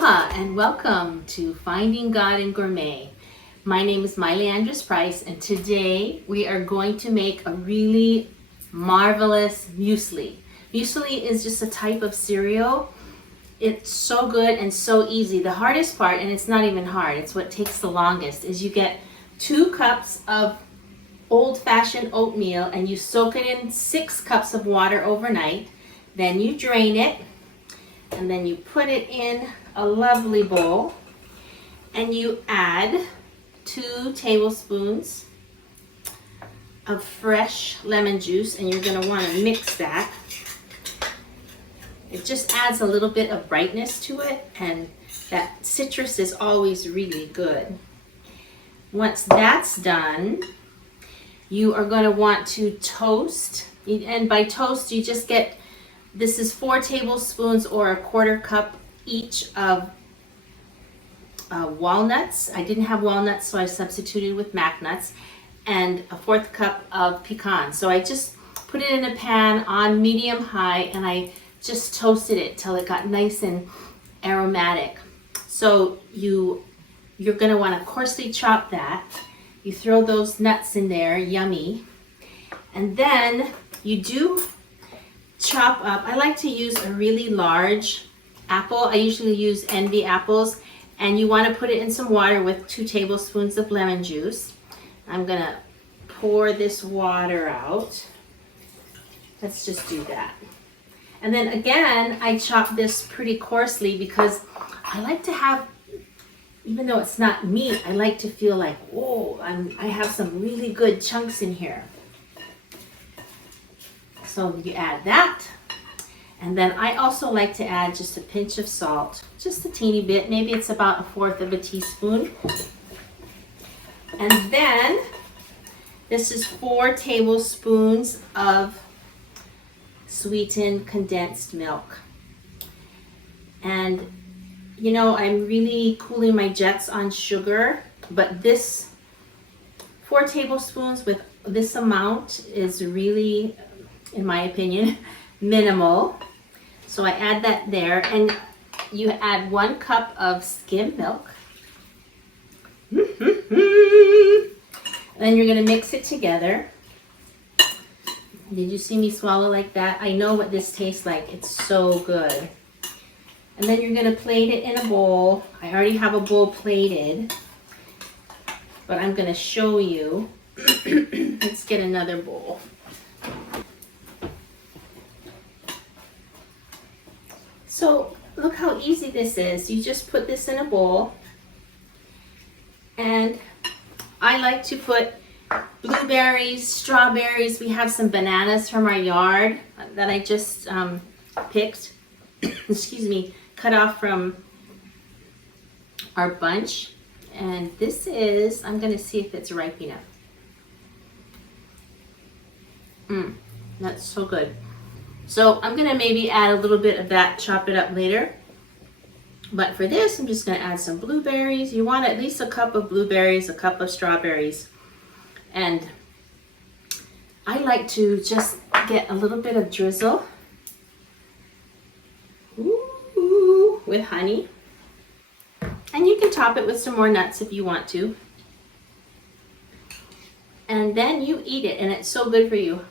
Aloha and welcome to Finding God in Gourmet. My name is Andrus-Price and today we are going to make a really marvelous muesli. Muesli is just a type of cereal. It's so good and so easy. The hardest part, and it's not even hard, it's what takes the longest, is you get 2 cups of old-fashioned oatmeal and you soak it in 6 cups of water overnight. Then you drain it and then you put it in a lovely bowl and you add 2 tablespoons of fresh lemon juice, and you're going to want to mix that. It just adds a little bit of brightness to it, and that citrus is always really good. Once that's done, you are going to want to toast, and by toast you just get, this is 4 tablespoons or a 1/4 cup each of walnuts. I didn't have walnuts, so I substituted with mac nuts, and a 1/4 cup of pecans. So I just put it in a pan on medium high and I just toasted it till it got nice and aromatic. So you're going to want to coarsely chop that. You throw those nuts in there, yummy. And then you do chop up, I like to use a really large apple. I usually use envy apples, and you want to put it in some water with 2 tablespoons of lemon juice. I'm going to pour this water out. Let's just do that. And then again, I chop this pretty coarsely because I like to have, even though it's not meat, I like to feel like, whoa, I have some really good chunks in here. So you add that. And then I also like to add just a pinch of salt, just a teeny bit, maybe it's about 1/4 teaspoon. And then this is 4 tablespoons of sweetened condensed milk. And you know, I'm really cooling my jets on sugar, but this 4 tablespoons with this amount is really, in my opinion, minimal. So I add that there, and you add 1 cup of skim milk. Then you're going to mix it together. Did you see me swallow like that? I know what this tastes like. It's so good. And then you're going to plate it in a bowl. I already have a bowl plated, but I'm going to show you. Let's get another bowl. So look how easy this is. You just put this in a bowl, and I like to put blueberries, strawberries. We have some bananas from our yard that I just picked, excuse me, cut off from our bunch. And this is, I'm going to see if it's ripe enough. That's so good. So I'm going to maybe add a little bit of that, chop it up later. But for this, I'm just going to add some blueberries. You want at least a cup of blueberries, a cup of strawberries. And I like to just get a little bit of drizzle. Ooh, with honey. And you can top it with some more nuts if you want to. And then you eat it, and it's so good for you.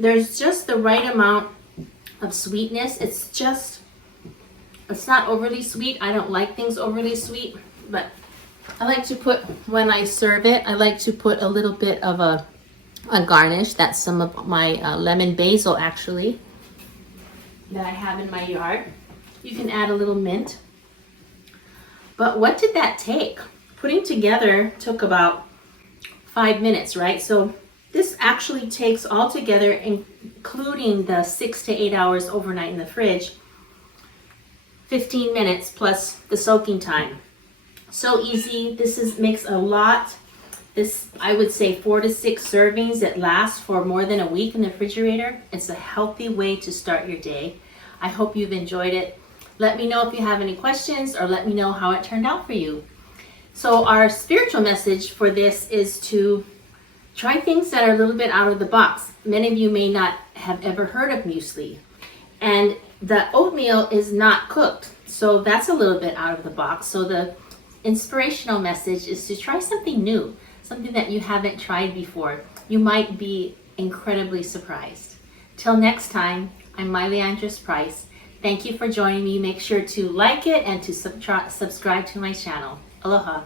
There's just the right amount of sweetness. It's not overly sweet. I don't like things overly sweet, but I like to put, when I serve it, I like to put a little bit of a garnish. That's some of my lemon basil, actually, that I have in my yard. You can add a little mint. But what did that take? Putting together took about 5 minutes, right? So this actually takes altogether, including the 6 to 8 hours overnight in the fridge, 15 minutes plus the soaking time. So easy. This makes a lot. This, I would say 4 to 6 servings. It lasts for more than a week in the refrigerator. It's a healthy way to start your day. I hope you've enjoyed it. Let me know if you have any questions, or let me know how it turned out for you. So our spiritual message for this is to try things that are a little bit out of the box. Many of you may not have ever heard of muesli. And the oatmeal is not cooked. So that's a little bit out of the box. So the inspirational message is to try something new, something that you haven't tried before. You might be incredibly surprised. Till next time, I'm Andrus-Price. Thank you for joining me. Make sure to like it and to subscribe to my channel. Aloha.